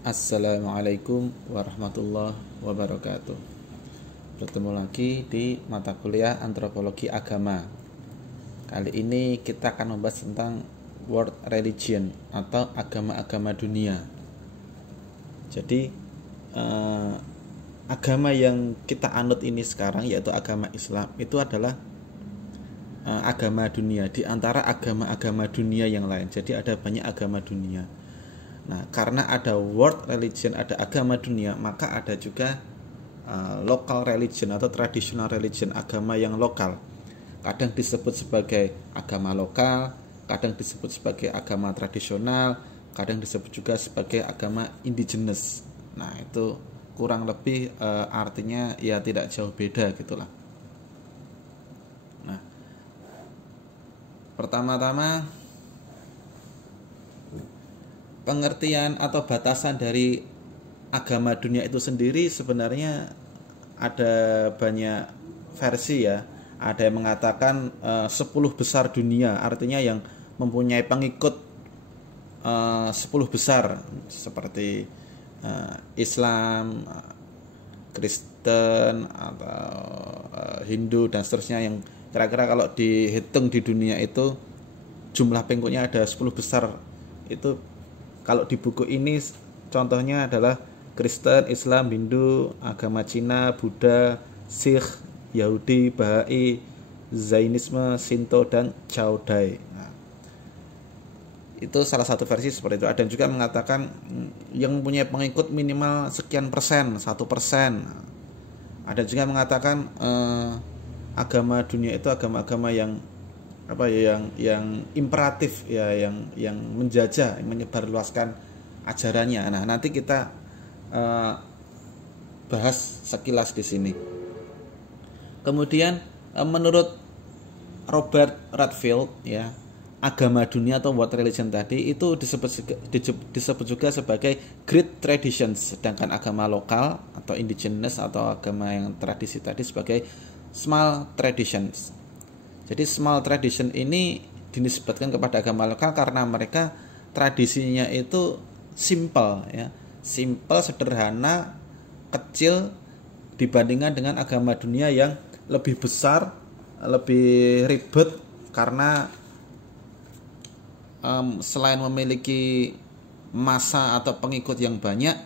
Assalamualaikum warahmatullahi wabarakatuh. Bertemu lagi di mata kuliah Antropologi Agama. Kali ini kita akan membahas tentang World Religion atau agama-agama dunia. Jadi agama yang kita anut ini sekarang, yaitu agama Islam, itu adalah agama dunia di antara agama-agama dunia yang lain. Jadi ada banyak agama dunia. Nah, karena ada world religion, ada agama dunia, maka ada juga local religion atau traditional religion, agama yang lokal. Kadang disebut sebagai agama lokal, kadang disebut sebagai agama tradisional, kadang disebut juga sebagai agama indigenous. Nah, itu kurang lebih artinya ya tidak jauh beda gitulah. Nah, pertama-tama pengertian atau batasan dari agama dunia itu sendiri sebenarnya ada banyak versi ya. Ada yang mengatakan 10 besar dunia, artinya yang mempunyai pengikut 10 besar seperti Islam, Kristen atau Hindu dan seterusnya, yang kira-kira kalau dihitung di dunia itu jumlah pengikutnya ada 10 besar. Itu kalau di buku ini contohnya adalah Kristen, Islam, Hindu, agama Cina, Buddha, Sikh, Yahudi, Bahai, Zainisme, Shinto, dan Chaodai. Nah, itu salah satu versi seperti itu. Ada juga mengatakan yang mempunyai pengikut minimal sekian persen, 1%. Ada juga mengatakan agama dunia itu agama-agama yang yang imperatif ya, yang menjajah, yang menyebarluaskan ajarannya. Nah, nanti kita bahas sekilas di sini. Kemudian menurut Robert Redfield ya, agama dunia atau world religion tadi itu disebut juga sebagai great traditions, sedangkan agama lokal atau indigenous atau agama yang tradisi tadi sebagai small traditions. Jadi small tradition ini dinisbatkan kepada agama lokal karena mereka tradisinya itu simple ya, simple, sederhana, kecil dibandingkan dengan agama dunia yang lebih besar, lebih ribet karena selain memiliki massa atau pengikut yang banyak,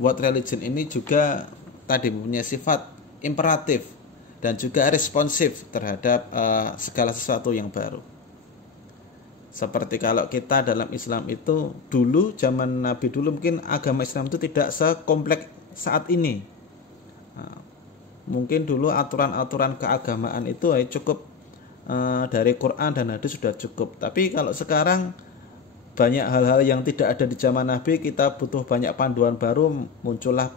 world religion ini juga tadi mempunyai sifat imperatif dan juga responsif terhadap segala sesuatu yang baru. Seperti kalau kita dalam Islam itu dulu, zaman Nabi dulu, mungkin agama Islam itu tidak sekompleks saat ini. Nah, mungkin dulu aturan-aturan keagamaan itu cukup dari Quran dan hadis sudah cukup. Tapi kalau sekarang banyak hal-hal yang tidak ada di zaman Nabi, kita butuh banyak panduan baru, muncullah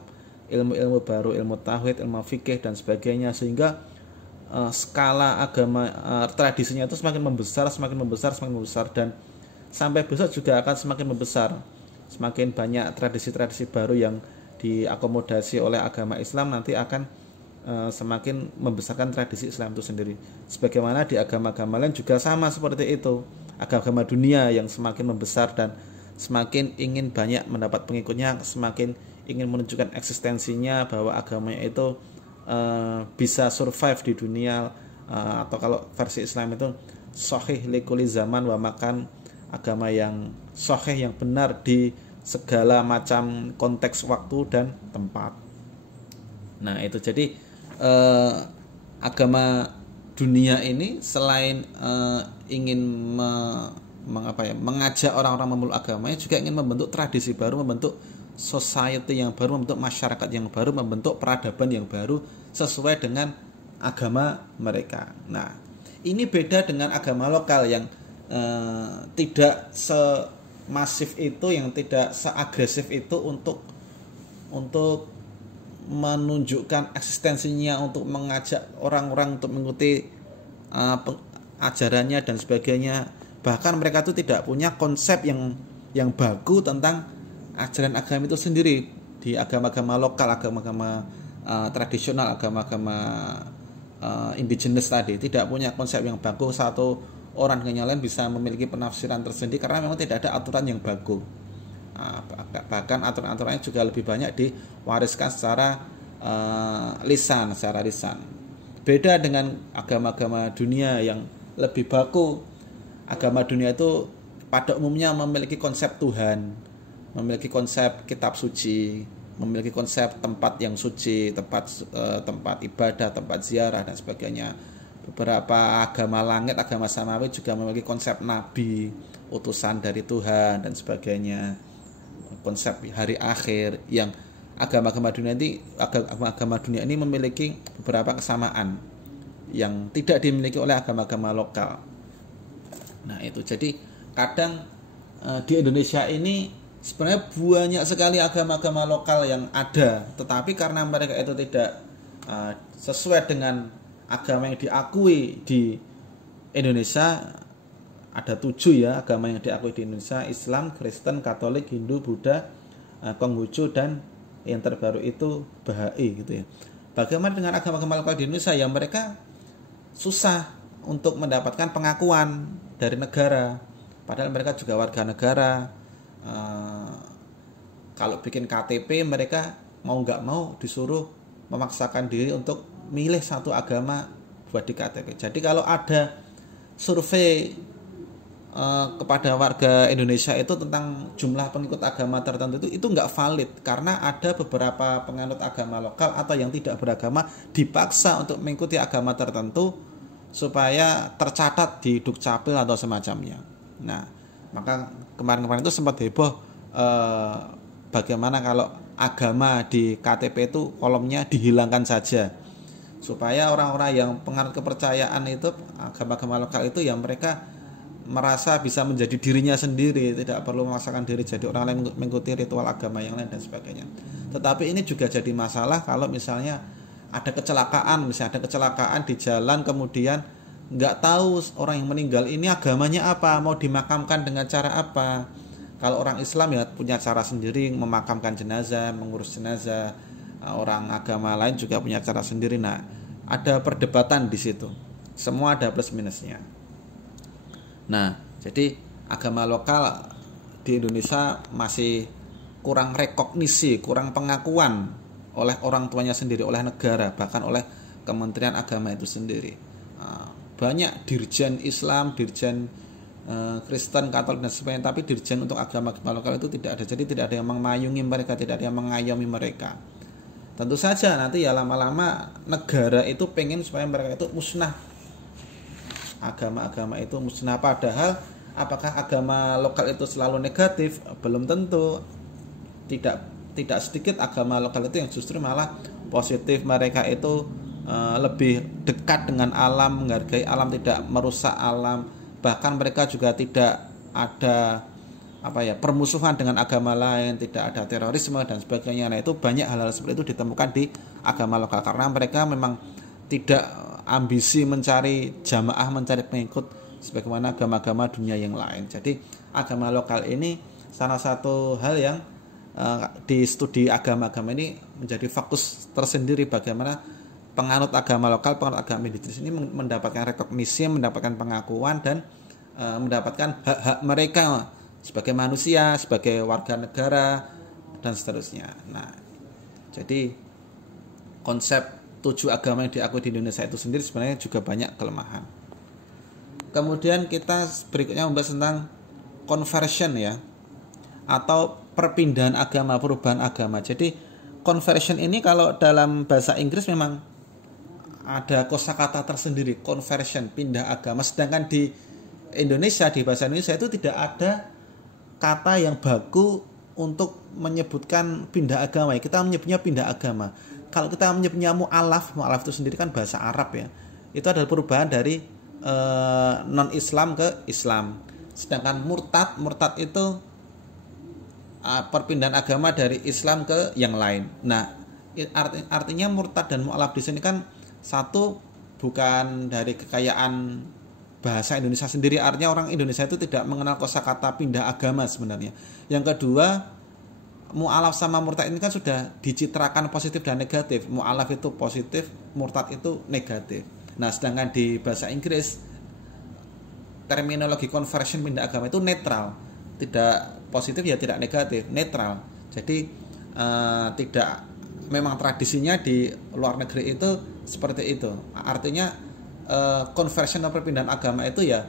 ilmu-ilmu baru, ilmu tauhid, ilmu fikih dan sebagainya, sehingga skala agama tradisinya itu semakin membesar dan sampai besok juga akan semakin membesar. Semakin banyak tradisi-tradisi baru yang diakomodasi oleh agama Islam nanti akan semakin membesarkan tradisi Islam itu sendiri. Sebagaimana di agama-agama lain juga sama seperti itu. Agama-agama dunia yang semakin membesar dan semakin ingin banyak mendapat pengikutnya, semakin ingin menunjukkan eksistensinya bahwa agamanya itu bisa survive di dunia, atau kalau versi Islam itu sahih likuli zaman wa makan, agama yang sahih, yang benar di segala macam konteks waktu dan tempat. Nah, itu jadi agama dunia ini selain ingin mengajak orang-orang memeluk agamanya, juga ingin membentuk tradisi baru, membentuk society yang baru, membentuk masyarakat yang baru, membentuk peradaban yang baru sesuai dengan agama mereka. Nah, ini beda dengan agama lokal yang tidak semasif itu, yang tidak seagresif itu untuk menunjukkan eksistensinya, untuk mengajak orang-orang untuk mengikuti ajarannya dan sebagainya. Bahkan mereka itu tidak punya konsep yang baku tentang ajaran agama itu sendiri. Di agama-agama lokal, agama-agama tradisional, agama-agama indigenous tadi tidak punya konsep yang baku. Satu orang dengan yang lain bisa memiliki penafsiran tersendiri karena memang tidak ada aturan yang baku. Bahkan aturan-aturannya juga lebih banyak diwariskan secara lisan. Beda dengan agama-agama dunia yang lebih baku. Agama dunia itu pada umumnya memiliki konsep Tuhan, memiliki konsep kitab suci, memiliki konsep tempat yang suci, tempat ibadah, tempat ziarah dan sebagainya. Beberapa agama langit, agama samawi juga memiliki konsep nabi, utusan dari Tuhan dan sebagainya. Konsep hari akhir yang agama-agama dunia ini memiliki beberapa kesamaan yang tidak dimiliki oleh agama-agama lokal. Nah, itu jadi kadang di Indonesia ini sebenarnya banyak sekali agama-agama lokal yang ada, tetapi karena mereka itu tidak sesuai dengan agama yang diakui di Indonesia. Ada 7 ya agama yang diakui di Indonesia: Islam, Kristen, Katolik, Hindu, Buddha, Konghucu, dan yang terbaru itu Bahai gitu ya. Bagaimana dengan agama-agama lokal di Indonesia yang mereka susah untuk mendapatkan pengakuan dari negara, padahal mereka juga warga negara. Kalau bikin KTP mereka mau nggak mau disuruh memaksakan diri untuk milih satu agama buat di KTP. Jadi kalau ada survei kepada warga Indonesia itu tentang jumlah pengikut agama tertentu itu nggak valid, karena ada beberapa penganut agama lokal atau yang tidak beragama dipaksa untuk mengikuti agama tertentu supaya tercatat di Dukcapil atau semacamnya. Nah, maka kemarin-kemarin itu sempat heboh bagaimana kalau agama di KTP itu kolomnya dihilangkan saja, supaya orang-orang yang penganut kepercayaan itu agama-agama lokal itu yang mereka merasa bisa menjadi dirinya sendiri, tidak perlu memaksakan diri jadi orang lain mengikuti ritual agama yang lain dan sebagainya. Tetapi ini juga jadi masalah kalau misalnya ada kecelakaan, di jalan, kemudian nggak tahu orang yang meninggal ini agamanya apa, mau dimakamkan dengan cara apa. Kalau orang Islam ya punya cara sendiri memakamkan jenazah, mengurus jenazah. Orang agama lain juga punya cara sendiri. Nah, ada perdebatan di situ. Semua ada plus minusnya. Nah, jadi agama lokal di Indonesia masih kurang rekognisi, kurang pengakuan oleh orang tuanya sendiri, oleh negara, bahkan oleh Kementerian Agama itu sendiri. Banyak dirjen Islam, dirjen Kristen, Katolik dan sebagainya, tapi dirjen untuk agama-agama lokal itu tidak ada. Jadi tidak ada yang memayungi mereka, tidak ada yang mengayomi mereka. Tentu saja nanti ya lama-lama negara itu pengen supaya mereka itu musnah. Agama-agama itu musnah, padahal apakah agama lokal itu selalu negatif? Belum tentu. Tidak sedikit agama lokal itu yang justru malah positif. Mereka itu lebih dekat dengan alam, menghargai alam, tidak merusak alam. Bahkan mereka juga tidak ada permusuhan dengan agama lain, tidak ada terorisme dan sebagainya. Nah, itu banyak hal-hal seperti itu ditemukan di agama lokal karena mereka memang tidak ambisi mencari jamaah, mencari pengikut sebagaimana agama-agama dunia yang lain. Jadi agama lokal ini salah satu hal yang di studi agama-agama ini menjadi fokus tersendiri, bagaimana penganut agama lokal, penganut agama indigenis ini mendapatkan rekognisi, mendapatkan pengakuan dan mendapatkan hak-hak mereka sebagai manusia, sebagai warga negara dan seterusnya. Nah, jadi konsep 7 agama yang diakui di Indonesia itu sendiri sebenarnya juga banyak kelemahan. Kemudian kita berikutnya membahas tentang conversion ya, atau perpindahan agama, perubahan agama. Jadi conversion ini kalau dalam bahasa Inggris memang ada kosakata tersendiri, conversion, pindah agama. Sedangkan di Indonesia, di bahasa Indonesia itu tidak ada kata yang baku untuk menyebutkan pindah agama. Kita menyebutnya pindah agama. Kalau kita menyebutnya mu'alaf itu sendiri kan bahasa Arab ya. Itu adalah perubahan dari non-Islam ke Islam. Sedangkan murtad itu perpindahan agama dari Islam ke yang lain. Nah, artinya murtad dan mu'alaf di sini kan satu, bukan dari kekayaan bahasa Indonesia sendiri, artinya orang Indonesia itu tidak mengenal kosakata pindah agama sebenarnya. Yang kedua, mu'alaf sama murtad ini kan sudah dicitrakan positif dan negatif. Mu'alaf itu positif, murtad itu negatif. Nah, sedangkan di bahasa Inggris terminologi conversion, pindah agama itu netral, positif ya tidak negatif, netral. Jadi tidak, memang tradisinya di luar negeri itu seperti itu. Artinya conversion atau perpindahan agama itu ya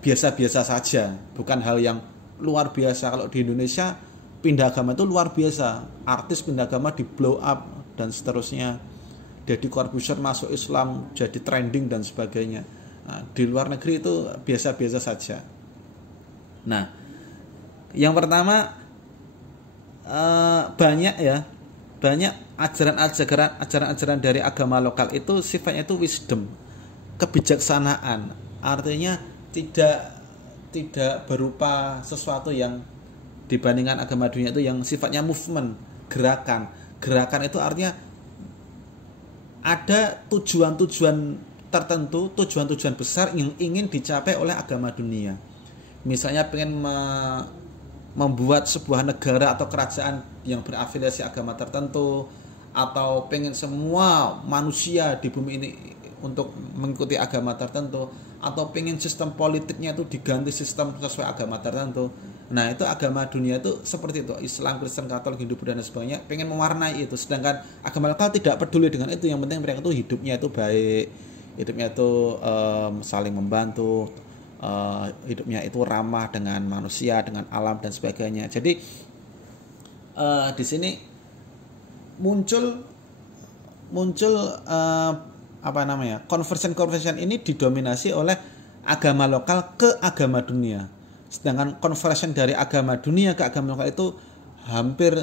biasa-biasa saja, bukan hal yang luar biasa. Kalau di Indonesia pindah agama itu luar biasa, artis pindah agama di blow up dan seterusnya, Deddy Corbuzier masuk Islam jadi trending dan sebagainya. Nah, di luar negeri itu biasa-biasa saja. Nah, yang pertama banyak ajaran-ajaran dari agama lokal itu sifatnya itu wisdom, kebijaksanaan. Artinya tidak berupa sesuatu yang dibandingkan agama dunia itu yang sifatnya movement, gerakan. Gerakan itu artinya ada tujuan-tujuan tertentu, tujuan-tujuan besar yang ingin dicapai oleh agama dunia. Misalnya pengen membuat sebuah negara atau kerajaan yang berafiliasi agama tertentu, atau pengen semua manusia di bumi ini untuk mengikuti agama tertentu, atau pengen sistem politiknya itu diganti sistem sesuai agama tertentu. Nah, itu agama dunia itu seperti itu, Islam, Kristen, Katolik, Hindu, Buddha dan sebagainya pengen mewarnai itu. Sedangkan agama lokal tidak peduli dengan itu, yang penting mereka itu hidupnya itu baik, hidupnya itu saling membantu, hidupnya itu ramah dengan manusia, dengan alam dan sebagainya. Jadi di sini muncul conversion ini didominasi oleh agama lokal ke agama dunia. Sedangkan conversion dari agama dunia ke agama lokal itu hampir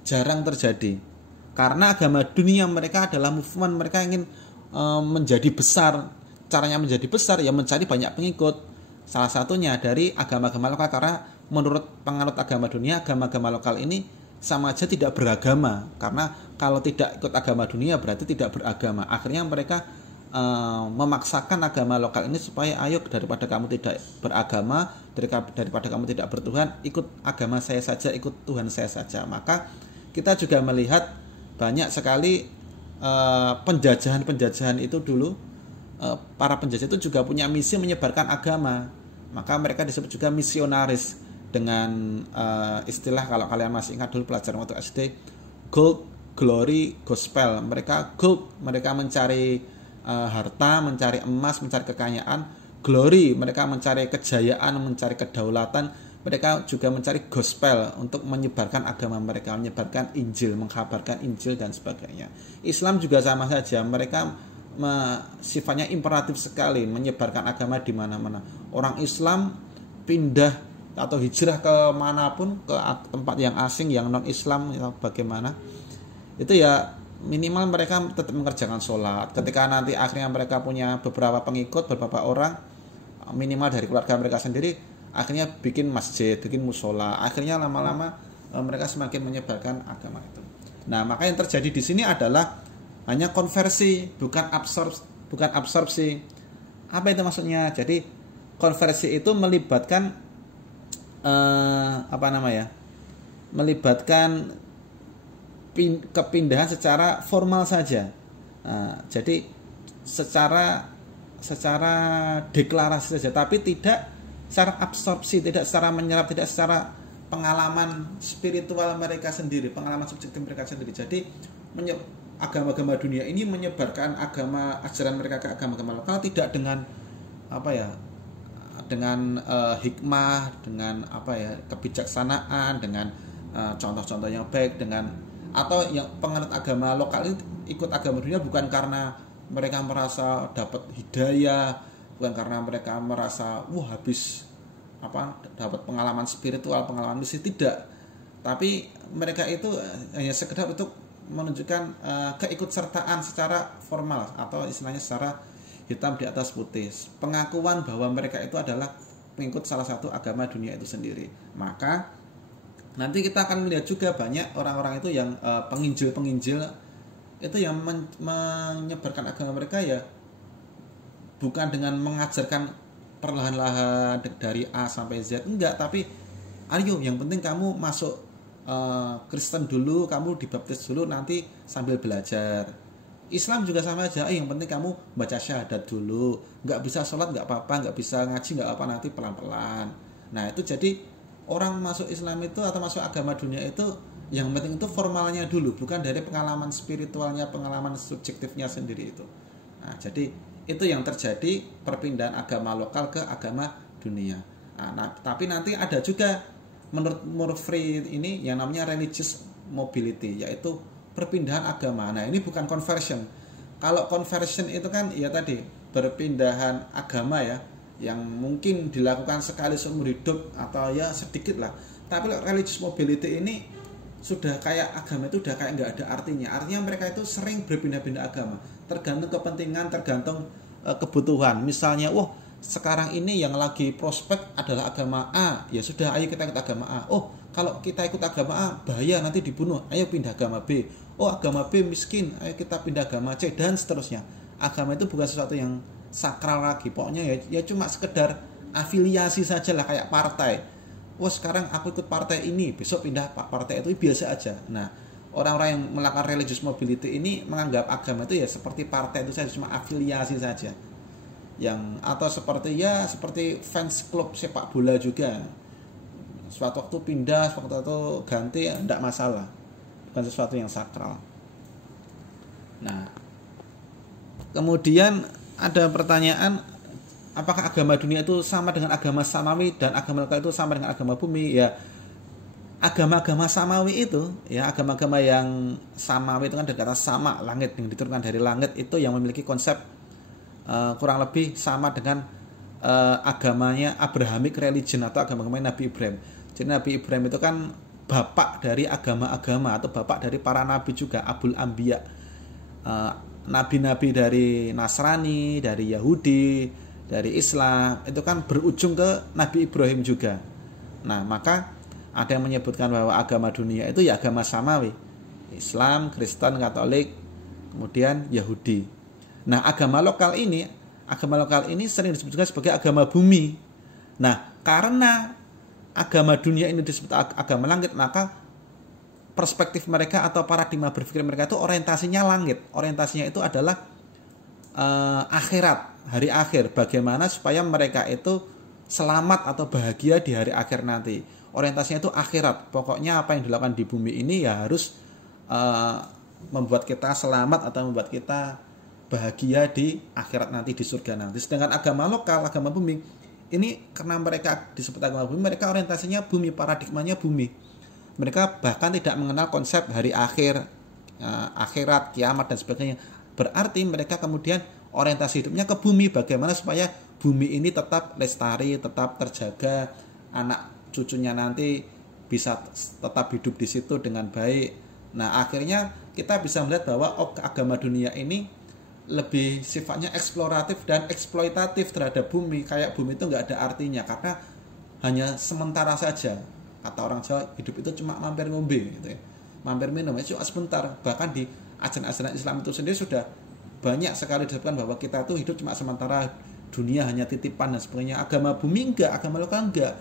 jarang terjadi. Karena agama dunia mereka adalah movement, mereka ingin menjadi besar. Caranya menjadi besar ya mencari banyak pengikut. Salah satunya dari agama-agama lokal, karena menurut penganut agama dunia, agama-agama lokal ini sama aja tidak beragama. Karena kalau tidak ikut agama dunia berarti tidak beragama. Akhirnya mereka memaksakan agama lokal ini supaya ayo, daripada kamu tidak beragama, daripada kamu tidak bertuhan, ikut agama saya saja, ikut Tuhan saya saja. Maka kita juga melihat banyak sekali penjajahan itu dulu, para penjajah itu juga punya misi menyebarkan agama. Maka mereka disebut juga misionaris dengan istilah, kalau kalian masih ingat dulu pelajaran waktu SD, gold, glory, gospel. Mereka gold, mereka mencari harta, mencari emas, mencari kekayaan. Glory, mereka mencari kejayaan, mencari kedaulatan. Mereka juga mencari gospel untuk menyebarkan agama mereka, menyebarkan Injil, mengkabarkan Injil dan sebagainya. Islam juga sama saja, mereka sifatnya imperatif sekali, menyebarkan agama di mana-mana. Orang Islam pindah atau hijrah ke manapun, ke tempat yang asing, yang non Islam, bagaimana, itu ya minimal mereka tetap mengerjakan sholat. Ketika nanti akhirnya mereka punya beberapa pengikut, beberapa orang, minimal dari keluarga mereka sendiri, akhirnya bikin masjid, bikin musola. Akhirnya lama-lama mereka semakin menyebarkan agama itu. Nah, maka yang terjadi di sini adalah hanya konversi, bukan absorpsi. Apa itu maksudnya? Jadi konversi itu melibatkan melibatkan kepindahan secara formal saja. Jadi secara deklarasi saja, tapi tidak secara absorpsi, tidak secara menyerap, tidak secara pengalaman spiritual mereka sendiri, pengalaman subjektif mereka sendiri. Jadi agama-agama dunia ini menyebarkan ajaran mereka ke agama-agama lokal tidak dengan dengan hikmah, dengan kebijaksanaan, dengan contoh-contoh yang baik, dengan atau yang penganut agama lokal itu ikut agama dunia bukan karena mereka merasa dapat hidayah, bukan karena mereka merasa habis dapat pengalaman spiritual, pengalaman misi, tidak. Tapi mereka itu hanya sekedar untuk menunjukkan keikutsertaan secara formal, atau istilahnya secara hitam di atas putih, pengakuan bahwa mereka itu adalah pengikut salah satu agama dunia itu sendiri. Maka nanti kita akan melihat juga banyak orang-orang itu yang penginjil itu yang menyebarkan agama mereka ya bukan dengan mengajarkan perlahan-lahan dari A sampai Z, enggak, tapi ayo yang penting kamu masuk Kristen dulu, kamu dibaptis dulu, nanti sambil belajar. Islam juga sama aja, yang penting kamu baca syahadat dulu, nggak bisa sholat nggak apa-apa, nggak bisa ngaji nggak apa, nanti pelan-pelan. Nah itu jadi orang masuk Islam itu atau masuk agama dunia itu yang penting itu formalnya dulu, bukan dari pengalaman spiritualnya, pengalaman subjektifnya sendiri itu. Nah, jadi itu yang terjadi perpindahan agama lokal ke agama dunia. Nah, tapi nanti ada juga menurut Murphy ini yang namanya religious mobility, yaitu perpindahan agama. Nah, ini bukan conversion. Kalau conversion itu kan ya tadi perpindahan agama ya, yang mungkin dilakukan sekali seumur hidup atau ya sedikit lah. Tapi religious mobility ini sudah kayak agama itu udah kayak nggak ada artinya. Artinya mereka itu sering berpindah-pindah agama, tergantung kepentingan, tergantung kebutuhan. Misalnya, wah sekarang ini yang lagi prospek adalah agama A, ya sudah ayo kita ikut agama A. Oh kalau kita ikut agama A bahaya nanti dibunuh, ayo pindah agama B. Oh agama B miskin, ayo kita pindah agama C, dan seterusnya. Agama itu bukan sesuatu yang sakral lagi, pokoknya ya cuma sekedar afiliasi saja lah, kayak partai. Wah sekarang aku ikut partai ini, besok pindah partai itu biasa aja. Nah orang-orang yang melakukan religious mobility ini menganggap agama itu ya seperti partai itu saja, cuma afiliasi saja. Atau seperti fans klub sepak bola juga. Suatu waktu pindah, suatu waktu ganti, tidak masalah. Bukan sesuatu yang sakral. Nah, kemudian ada pertanyaan, apakah agama dunia itu sama dengan agama samawi dan agama lokal itu sama dengan agama bumi? Ya, agama-agama samawi itu, ya agama-agama yang samawi itu kan dari kata sama, langit, yang diturunkan dari langit, itu yang memiliki konsep kurang lebih sama dengan agamanya Abrahamic religion atau agama Nabi Ibrahim. Jadi Nabi Ibrahim itu kan bapak dari agama-agama atau bapak dari para nabi juga, Abul Anbiya. Nabi-nabi dari Nasrani, dari Yahudi, dari Islam itu kan berujung ke Nabi Ibrahim juga. Nah, maka ada yang menyebutkan bahwa agama dunia itu ya agama samawi, Islam, Kristen, Katolik, kemudian Yahudi. Nah, agama lokal ini sering disebutkan sebagai agama bumi. Nah, karena agama dunia ini disebut agama langit, maka perspektif mereka atau paradigma berpikir mereka itu orientasinya langit. Orientasinya itu adalah akhirat, hari akhir. Bagaimana supaya mereka itu selamat atau bahagia di hari akhir nanti. Orientasinya itu akhirat. Pokoknya apa yang dilakukan di bumi ini ya harus membuat kita selamat atau membuat kita bahagia di akhirat nanti, di surga nanti. Sedangkan agama lokal, agama bumi, ini karena mereka disebut agama bumi, mereka orientasinya bumi, paradigmanya bumi. Mereka bahkan tidak mengenal konsep hari akhir, akhirat, kiamat dan sebagainya. Berarti mereka kemudian orientasi hidupnya ke bumi, bagaimana supaya bumi ini tetap lestari, tetap terjaga, anak cucunya nanti bisa tetap hidup di situ dengan baik. Nah, akhirnya kita bisa melihat bahwa agama dunia ini lebih sifatnya eksploratif dan eksploitatif terhadap bumi. Kayak bumi itu nggak ada artinya karena hanya sementara saja. Kata orang Jawa, hidup itu cuma mampir ngombe gitu ya. Mampir minum itu cuma sebentar. Bahkan di ajaran-ajaran Islam itu sendiri sudah banyak sekali disebutkan bahwa kita tuh hidup cuma sementara, dunia hanya titipan dan sebagainya. Agama bumi enggak, agama lokal enggak.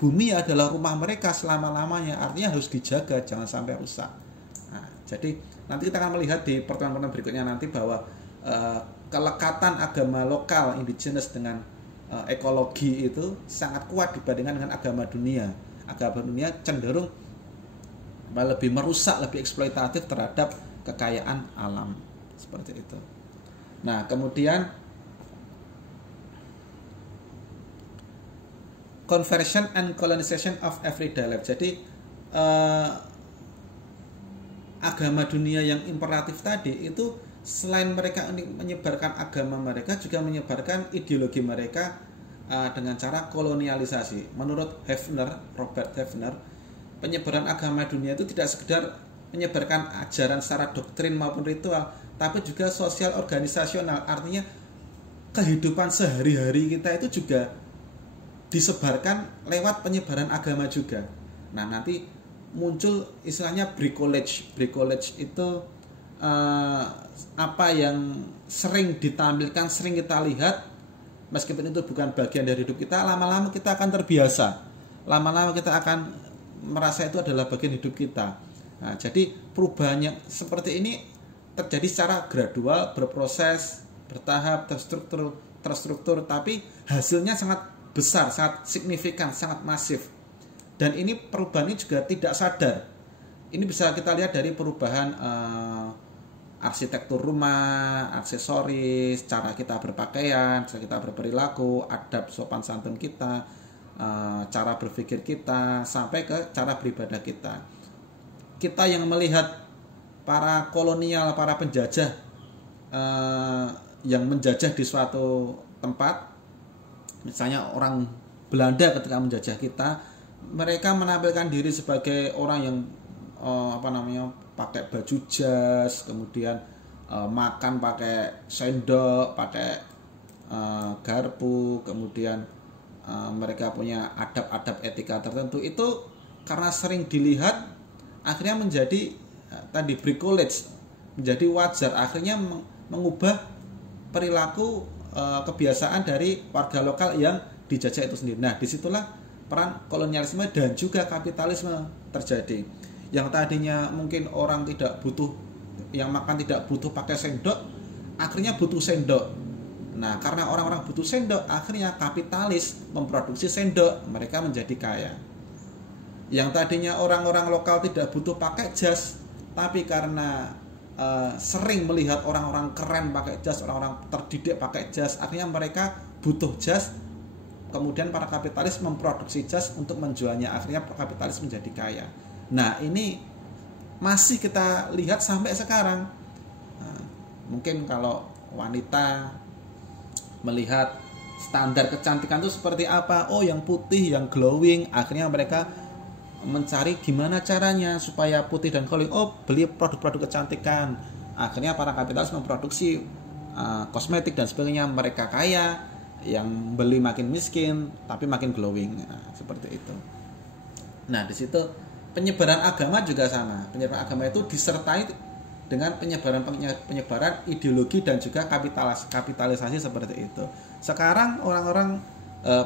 Bumi adalah rumah mereka selama-lamanya, artinya harus dijaga, jangan sampai rusak. Nah, jadi nanti kita akan melihat di pertemuan-pertemuan berikutnya nanti bahwa kelekatan agama lokal indigenous dengan ekologi itu sangat kuat dibandingkan dengan agama dunia. Agama dunia cenderung lebih merusak, lebih eksploitatif terhadap kekayaan alam seperti itu. Nah, kemudian conversion and colonization of everyday life. Jadi agama dunia yang imperatif tadi itu selain mereka menyebarkan agama mereka, juga menyebarkan ideologi mereka dengan cara kolonialisasi. Menurut Robert Hefner, penyebaran agama dunia itu tidak sekedar menyebarkan ajaran secara doktrin maupun ritual, tapi juga sosial organisasional. Artinya kehidupan sehari-hari kita itu juga disebarkan lewat penyebaran agama juga. Nah, nanti muncul istilahnya bricolage. Bricolage itu apa yang sering ditampilkan, sering kita lihat, meskipun itu bukan bagian dari hidup kita, lama-lama kita akan terbiasa. Lama-lama kita akan merasa itu adalah bagian hidup kita. Nah, jadi perubahannya seperti ini terjadi secara gradual, berproses, bertahap, terstruktur, tapi hasilnya sangat besar, sangat signifikan, sangat masif. Dan ini perubahan ini juga tidak sadar. Ini bisa kita lihat dari perubahan arsitektur rumah, aksesoris, cara kita berpakaian, cara kita berperilaku, adab sopan santun kita, cara berpikir kita, sampai ke cara beribadah kita. Kita yang melihat para kolonial, para penjajah yang menjajah di suatu tempat, misalnya orang Belanda ketika menjajah kita, mereka menampilkan diri sebagai orang yang pakai baju jas, kemudian makan pakai sendok, pakai garpu, kemudian mereka punya adab-adab etika tertentu. Itu karena sering dilihat, akhirnya menjadi tadi bricolage, menjadi wajar, akhirnya mengubah perilaku kebiasaan dari warga lokal yang dijajah itu sendiri. Nah, disitulah peran kolonialisme dan juga kapitalisme terjadi. Yang tadinya mungkin orang tidak butuh, yang makan tidak butuh pakai sendok, akhirnya butuh sendok. Nah, karena orang-orang butuh sendok, akhirnya kapitalis memproduksi sendok, mereka menjadi kaya. Yang tadinya orang-orang lokal tidak butuh pakai jas, tapi karena sering melihat orang-orang keren pakai jas, orang-orang terdidik pakai jas, akhirnya mereka butuh jas. Kemudian para kapitalis memproduksi jas untuk menjualnya, akhirnya kapitalis menjadi kaya. Nah, ini masih kita lihat sampai sekarang. Nah, mungkin kalau wanita melihat standar kecantikan itu seperti apa, oh yang putih, yang glowing, akhirnya mereka mencari gimana caranya supaya putih dan glowing, oh beli produk-produk kecantikan. Akhirnya para kapitalis memproduksi kosmetik dan sebagainya, mereka kaya, yang beli makin miskin tapi makin glowing. Nah, seperti itu. Nah, di situ penyebaran agama juga sama. Penyebaran agama itu disertai dengan penyebaran ideologi dan juga kapitalisasi seperti itu. Sekarang orang-orang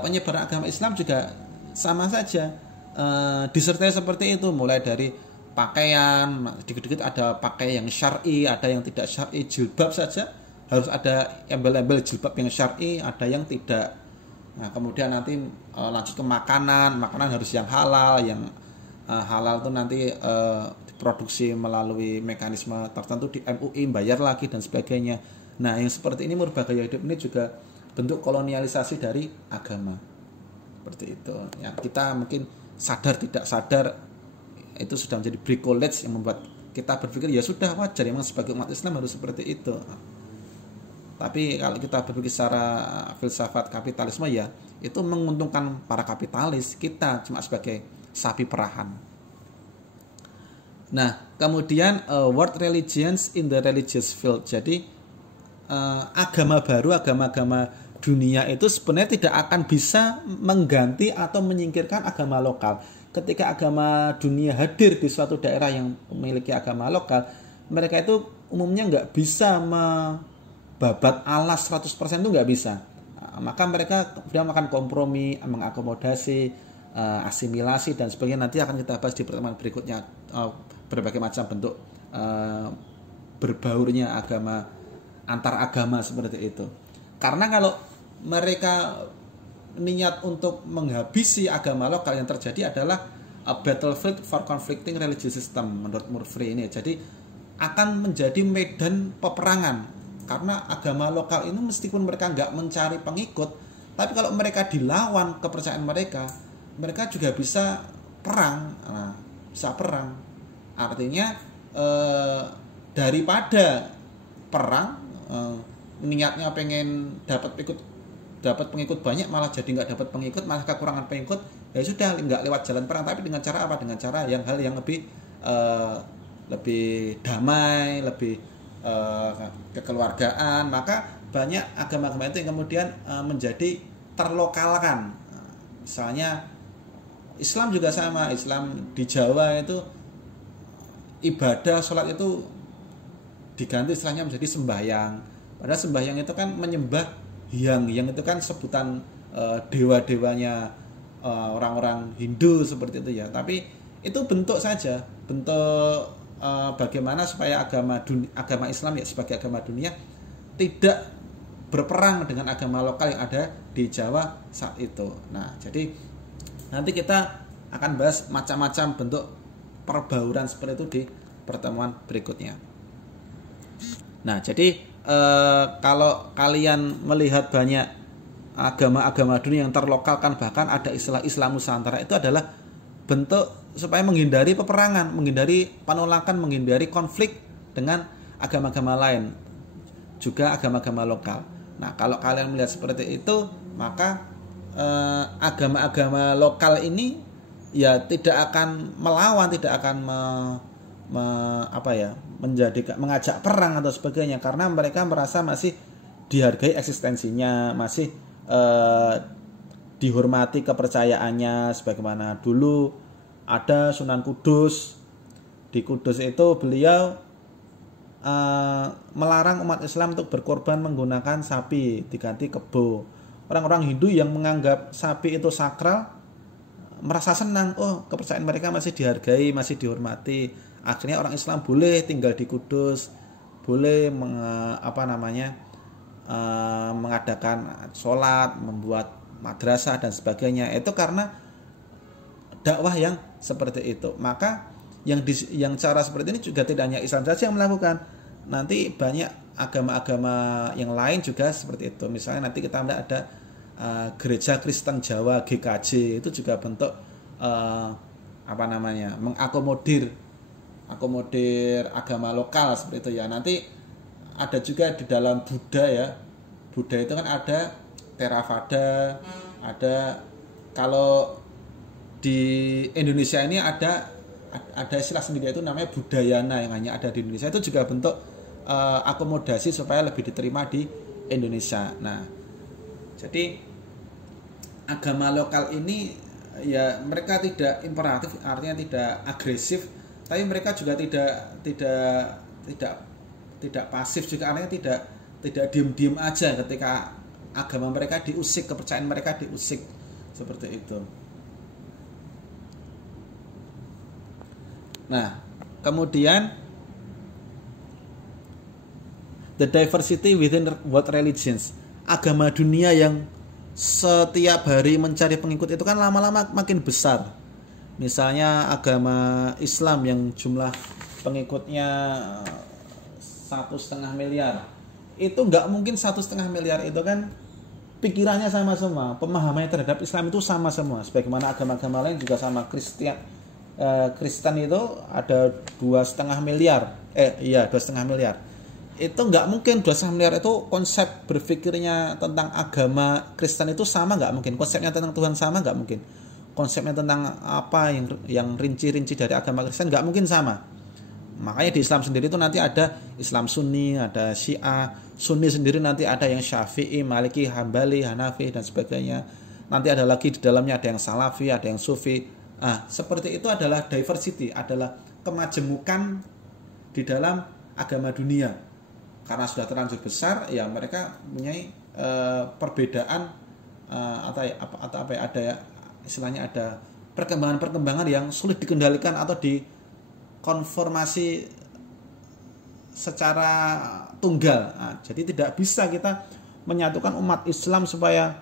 penyebaran agama Islam juga sama saja, disertai seperti itu, mulai dari pakaian, dikit-dikit ada pakai yang syar'i, ada yang tidak syar'i, jilbab saja harus ada embel-embel jilbab yang syar'i, ada yang tidak. Nah, kemudian nanti lanjut ke makanan harus yang halal, yang halal itu nanti diproduksi melalui mekanisme tertentu di MUI, bayar lagi dan sebagainya. Nah, yang seperti ini merubah gaya hidup ini juga bentuk kolonialisasi dari agama. Seperti itu. Ya, kita mungkin sadar tidak sadar itu sudah menjadi bricolage yang membuat kita berpikir ya sudah wajar, memang sebagai umat Islam harus seperti itu. Tapi kalau kita berpikir secara filsafat kapitalisme, ya itu menguntungkan para kapitalis, kita cuma sebagai sapi perahan. Nah, kemudian world religions in the religious field. Jadi agama baru, agama-agama dunia itu sebenarnya tidak akan bisa mengganti atau menyingkirkan agama lokal. Ketika agama dunia hadir di suatu daerah yang memiliki agama lokal, mereka itu umumnya nggak bisa babat alas 100% itu nggak bisa. Maka mereka kemudian makan kompromi, mengakomodasi, asimilasi dan sebagainya. Nanti akan kita bahas di pertemuan berikutnya, berbagai macam bentuk berbaurnya agama antar agama seperti itu. Karena kalau mereka niat untuk menghabisi agama lokal, yang terjadi adalah a battlefield for conflicting religious system menurut Murphy ini. Jadi akan menjadi medan peperangan. Karena agama lokal ini meskipun mereka nggak mencari pengikut, tapi kalau mereka dilawan kepercayaan mereka, mereka juga bisa perang. Nah, bisa perang. Artinya daripada perang, niatnya pengen dapat pengikut banyak, malah jadi nggak dapat pengikut, malah kekurangan pengikut, ya sudah nggak lewat jalan perang, tapi dengan cara apa? Dengan cara yang lebih damai, lebih kekeluargaan. Maka banyak agama-agama itu yang kemudian menjadi terlokalkan. Misalnya Islam juga sama. Islam di Jawa itu ibadah sholat itu diganti istilahnya menjadi sembahyang. Padahal sembahyang itu kan menyembah hyang itu kan sebutan dewa-dewanya orang-orang Hindu seperti itu ya. Tapi itu bentuk saja, bentuk bagaimana supaya agama Islam ya sebagai agama dunia tidak berperang dengan agama lokal yang ada di Jawa saat itu. Nah, jadi nanti kita akan bahas macam-macam bentuk perbauran seperti itu di pertemuan berikutnya. Nah, jadi kalau kalian melihat banyak agama-agama dunia yang terlokalkan, bahkan ada istilah Islam Nusantara, itu adalah bentuk supaya menghindari peperangan, menghindari penolakan, menghindari konflik dengan agama-agama lain, juga agama-agama lokal. Nah, kalau kalian melihat seperti itu, maka agama-agama lokal ini ya tidak akan melawan, tidak akan mengajak perang atau sebagainya, karena mereka merasa masih dihargai eksistensinya, masih dihormati kepercayaannya. Sebagaimana dulu ada Sunan Kudus. Di Kudus itu beliau melarang umat Islam untuk berkorban menggunakan sapi, diganti kebo. Orang-orang Hindu yang menganggap sapi itu sakral merasa senang, oh kepercayaan mereka masih dihargai, masih dihormati. Akhirnya orang Islam boleh tinggal di Kudus, boleh mengadakan sholat, membuat madrasah dan sebagainya. Itu karena dakwah yang seperti itu. Maka yang cara seperti ini juga tidak hanya Islam saja yang melakukan. Nanti banyak agama-agama yang lain juga seperti itu. Misalnya nanti kita melihat ada Gereja Kristen Jawa GKJ, itu juga bentuk mengakomodir agama lokal seperti itu ya. Nanti ada juga di dalam Buddha ya. Buddha itu kan ada Theravada, ada, kalau di Indonesia ini ada istilah sendiri, itu namanya Budayana, yang hanya ada di Indonesia. Itu juga bentuk akomodasi supaya lebih diterima di Indonesia. Nah, jadi agama lokal ini ya mereka tidak imperatif, artinya tidak agresif, tapi mereka juga tidak pasif juga, artinya tidak diem-diem aja ketika agama mereka diusik, kepercayaan mereka diusik, seperti itu. Nah, kemudian the diversity within world religions, agama dunia yang setiap hari mencari pengikut itu kan lama-lama makin besar. Misalnya agama Islam yang jumlah pengikutnya 1,5 miliar, itu nggak mungkin 1,5 miliar itu kan pikirannya sama semua, pemahamannya terhadap Islam itu sama semua. Sebagaimana agama-agama lain juga sama. Kristen itu ada 2,5 miliar, 2,5 miliar. Itu nggak mungkin 2,5 miliar itu konsep berpikirnya tentang agama Kristen itu sama, nggak mungkin. Konsepnya tentang Tuhan sama, nggak mungkin. Konsepnya tentang apa yang rinci-rinci dari agama Kristen nggak mungkin sama. Makanya di Islam sendiri itu nanti ada Islam Sunni, ada Syiah. Sunni sendiri nanti ada yang Syafi'i, Maliki, Hambali, Hanafi dan sebagainya. Nanti ada lagi di dalamnya ada yang Salafi, ada yang Sufi. Nah, seperti itu adalah diversity, adalah kemajemukan di dalam agama dunia. Karena sudah terlanjur besar, ya mereka mempunyai perbedaan istilahnya ada perkembangan-perkembangan yang sulit dikendalikan atau dikonformasi secara tunggal. Nah, jadi tidak bisa kita menyatukan umat Islam supaya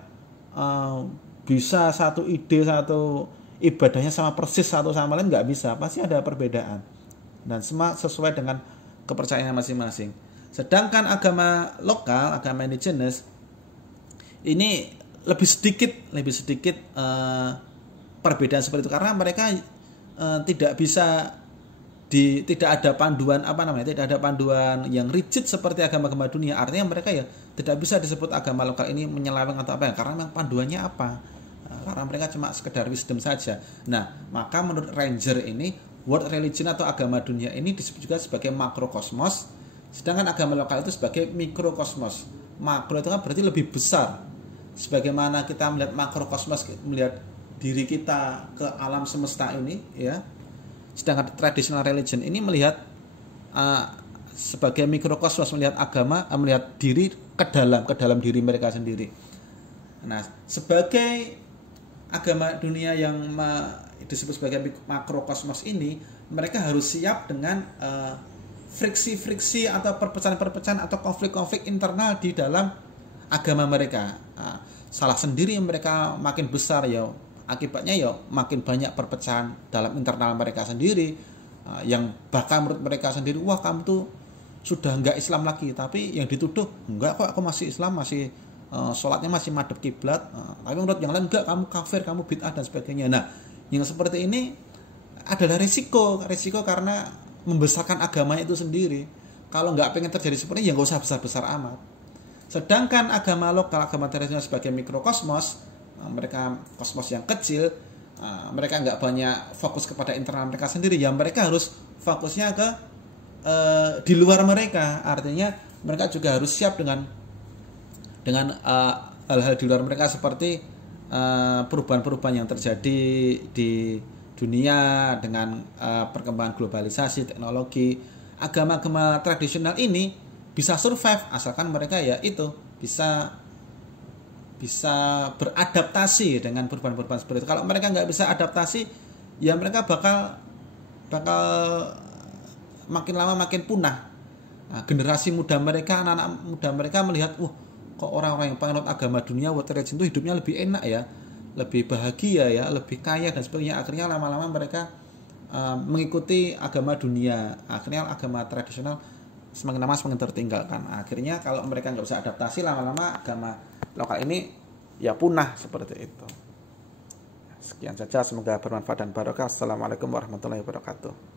bisa satu ide, satu ibadahnya sama persis satu sama lain, nggak bisa, pasti ada perbedaan dan semua sesuai dengan kepercayaan masing-masing. Sedangkan agama lokal, agama indigenous ini lebih sedikit perbedaan seperti itu, karena mereka tidak ada panduan yang rigid seperti agama-agama dunia. Artinya mereka ya tidak bisa disebut agama lokal ini menyeleweng atau apa ya, karena memang panduannya apa. Karena mereka cuma sekedar wisdom saja. Nah, maka menurut Ranger ini, world religion atau agama dunia ini disebut juga sebagai makrokosmos, sedangkan agama lokal itu sebagai mikrokosmos. Makro itu kan berarti lebih besar. Sebagaimana kita melihat makrokosmos, melihat diri kita ke alam semesta ini, ya. Sedangkan traditional religion ini melihat sebagai mikrokosmos, melihat agama, melihat diri ke dalam diri mereka sendiri. Nah, sebagai agama dunia yang disebut sebagai makrokosmos ini, mereka harus siap dengan friksi-friksi atau perpecahan-perpecahan atau konflik-konflik internal di dalam agama mereka. Salah sendiri mereka makin besar, ya Akibatnya ya makin banyak perpecahan dalam internal mereka sendiri, yang bahkan menurut mereka sendiri, wah kamu tuh sudah enggak Islam lagi, tapi yang dituduh enggak kok, aku masih Islam, masih sholatnya masih madhep kiblat, tapi menurut yang lain enggak, kamu kafir, kamu bid'ah dan sebagainya. Nah, yang seperti ini adalah risiko karena membesarkan agama itu sendiri. Kalau nggak pengen terjadi seperti ini, ya nggak usah besar-besar amat. Sedangkan agama lokal, agama tradisional sebagai mikrokosmos, mereka kosmos yang kecil, mereka nggak banyak fokus kepada internal mereka sendiri, ya mereka harus fokusnya ke di luar mereka. Artinya mereka juga harus siap dengan hal-hal di luar mereka, seperti perubahan-perubahan yang terjadi di dunia dengan perkembangan globalisasi, teknologi. Agama-agama tradisional ini bisa survive asalkan mereka ya itu bisa beradaptasi dengan perubahan-perubahan seperti itu. Kalau mereka nggak bisa adaptasi, ya mereka bakal makin lama makin punah. Nah, generasi muda mereka, anak-anak muda mereka melihat, kok orang-orang yang penganut agama dunia, world religion itu hidupnya lebih enak ya, lebih bahagia ya, lebih kaya dan sebagainya. Akhirnya lama-lama mereka mengikuti agama dunia. Akhirnya agama tradisional semakin lama semakin tertinggalkan. Akhirnya kalau mereka nggak bisa adaptasi, lama-lama agama lokal ini ya punah seperti itu. Sekian saja, semoga bermanfaat dan barokah. Assalamualaikum warahmatullahi wabarakatuh.